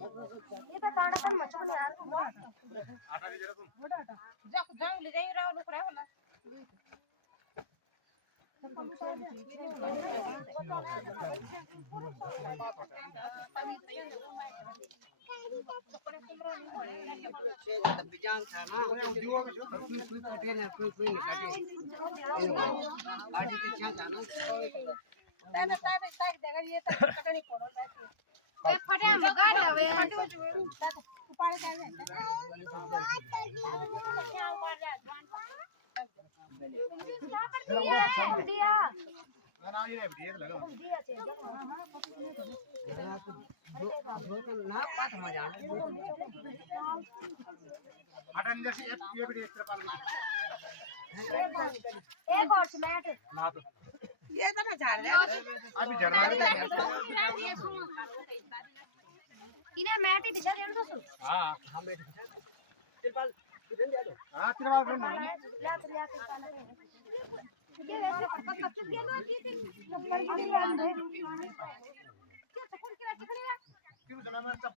ये तो कांडा कर मचको नहीं यार आटा दे जरा तुम जा जाऊं ले जाऊं राव लोग रहा होला बिजांग था ना कोई कटे ना कोई नहीं कटे गाड़ी के छा था ना ताने ताने ताक देगा ये तक कटनी पड़ो बैठी ए फटे हम गाड़ हवे उपाड़ कर दे क्या उपाड़ जा क्या कर दिया दिया ना ये वीडियो लगा दिया छे दो तो ना पास में जाने आटा अंदर से ये वीडियो इस तरह पाल एक और मैट ना तो ये तो ना झाड़ दे अभी जरा इन्हें मैट ही दिखा देन तो सु हां हम बैठ तिरपाल किधर जा दो हां तिरपाल फिर ला तो ला के खाना ये वैसे कच्चे के ना ये नंबर के लिए अंदर क्या चक्कर के रख खड़े क्यों जना में सब